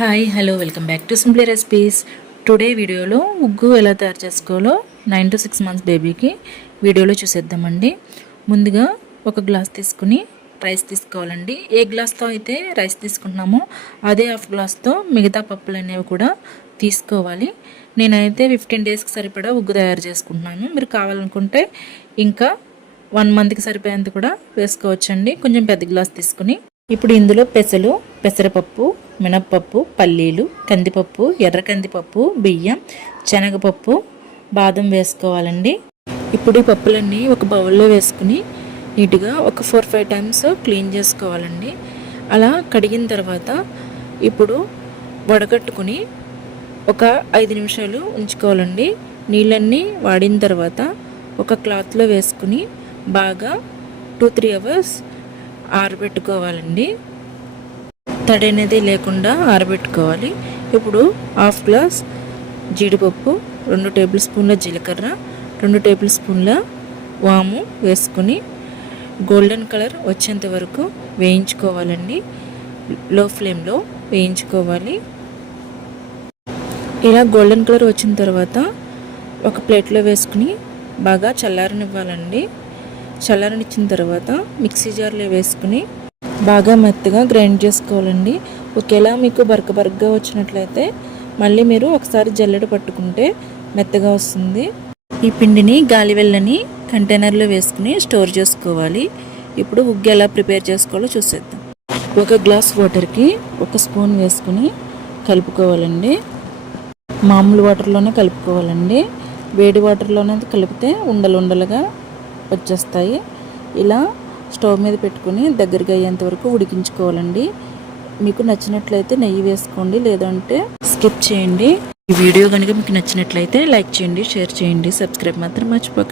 Hi hello welcome back to simply recipes. Today వీడియోలో ఉగ్గు ఎలా తయారు చేసుకోవాలో 9 to 6 months బేబీకి వీడియోలో చూసేద్దామండి. ముందుగా ఒక గ్లాస్ తీసుకుని రైస్ తీసుకోవాలండి. ఏ గ్లాస్తో అయితే రైస్ తీసుకుంటున్నామో అదే హాఫ్ గ్లాస్తో మిగతా పప్పులు అనేవి కూడా తీసుకోవాలి. నేనైతే 15 daysకి సరిపడా ఉగ్గు తయారు చేసుకుంటున్నాను. మీరు కావాలనుకుంటే ఇంకా 1 monthకి సరిపోయేంత కూడా వేసుకోవచ్చండి. కొంచెం పెద్ద గ్లాస్ తీసుకుని ఇప్పుడు ఇందులో పెసరపప్పు, మినప్పప్పు, పల్లీలు, కందిపప్పు, ఎర్ర కందిపప్పు, బియ్యం, శనగపప్పు, బాదం వేసుకోవాలండి. ఇప్పుడు ఈ పప్పులన్నీ ఒక బౌల్లో వేసుకుని నీట్గా ఒక 4-5 times క్లీన్ చేసుకోవాలండి. అలా కడిగిన తర్వాత ఇప్పుడు వడగట్టుకుని ఒక 5 నిమిషాలు ఉంచుకోవాలండి. నీళ్ళన్నీ వాడిన తర్వాత ఒక క్లాత్లో వేసుకుని బాగా 2-3 hours ఆరబెట్టుకోవాలండి. తడి అనేది లేకుండా ఆరబెట్టుకోవాలి. ఇప్పుడు హాఫ్ గ్లాస్ జీడిపప్పు, 2 tablespoons జీలకర్ర, 2 tablespoons వాము వేసుకుని గోల్డెన్ కలర్ వచ్చేంత వరకు వేయించుకోవాలండి. లో ఫ్లేమ్లో వేయించుకోవాలి. ఇలా గోల్డెన్ కలర్ వచ్చిన తర్వాత ఒక ప్లేట్లో వేసుకుని బాగా చల్లారనివ్వాలండి. చల్లారనిచ్చిన తర్వాత మిక్సీ జార్లో వేసుకుని బాగా మెత్తగా గ్రైండ్ చేసుకోవాలండి. ఒకేలా మీకు బరకగా వచ్చినట్లయితే మళ్ళీ మీరు ఒకసారి జల్లెడ పట్టుకుంటే మెత్తగా వస్తుంది. ఈ పిండిని గాలి వెళ్ళని కంటైనర్లో వేసుకుని స్టోర్ చేసుకోవాలి. ఇప్పుడు ఉగ్గు ఎలా ప్రిపేర్ చేసుకోవాలో చూసేద్దాం. ఒక గ్లాస్ వాటర్కి 1 స్పూన్ వేసుకుని కలుపుకోవాలండి. మామూలు వాటర్లోనే కలుపుకోవాలండి. వేడి వాటర్లోనే కలిపితే ఉండలుగా వచ్చేస్తాయి. ఇలా స్టవ్ మీద పెట్టుకుని దగ్గరగా అయ్యేంత వరకు ఉడికించుకోవాలండి. మీకు నచ్చినట్లయితే నెయ్యి వేసుకోండి, లేదంటే స్కిప్ చేయండి. ఈ వీడియో కనుక మీకు నచ్చినట్లయితే లైక్ చేయండి, షేర్ చేయండి, సబ్స్క్రైబ్ మాత్రం మర్చిపోకండి.